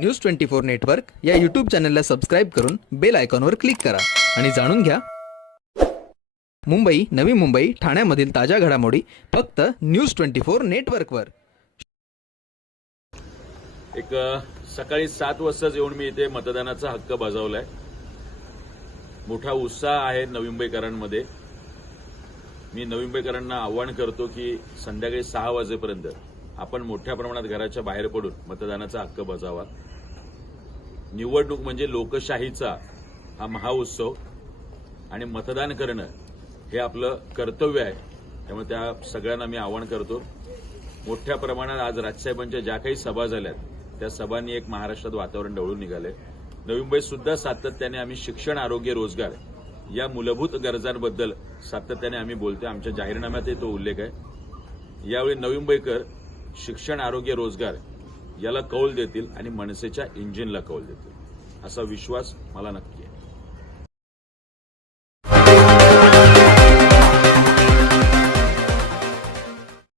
News twenty four network या YouTube चॅनलला subscribe करून बेल आयकॉनवर क्लिक करा. आणि जाणून घ्या. मुंबई नवी मुंबई ठाण्यामधील ताज्या घडामोडी फक्त न्यूज ट्वेंटी फोर नेटवर्कवर एक सकाळी सात वाजताच येऊन मी इथे मतदानाचा हक्क बजावलाय. मोठा उत्साह आहे नवी मुंबईकरांमध्ये. मी नवी मुंबईकरांना आव्हान करतो की संध्याकाळी सहा वाजेपर्यंत आपण मोठ्या प्रमाणात घराच्या बाहेर पडून मतदानाचा हक्क बजावा. निवडणूक म्हणजे लोकशाहीचा हा महाउत्सव आणि मतदान करणं हे आपलं कर्तव्य आहे. त्यामुळे त्या सगळ्यांना मी आवाहन करतो. मोठ्या प्रमाणात आज राजसाहेबांच्या ज्या काही सभा झाल्यात त्या सभांनी एक महाराष्ट्रात वातावरण ढवळून निघालंय. नवी मुंबईत सुद्धा सातत्याने आम्ही शिक्षण आरोग्य रोजगार या मूलभूत गरजांबद्दल सातत्याने आम्ही बोलतोय. आमच्या जाहीरनाम्यातही तो उल्लेख आहे. यावेळी नवी मुंबईकर शिक्षण आरोग्य रोजगार याला कौल देतील आणि मनसेच्या इंजिनला कौल देतील. असा विश्वास मला नक्की आहे.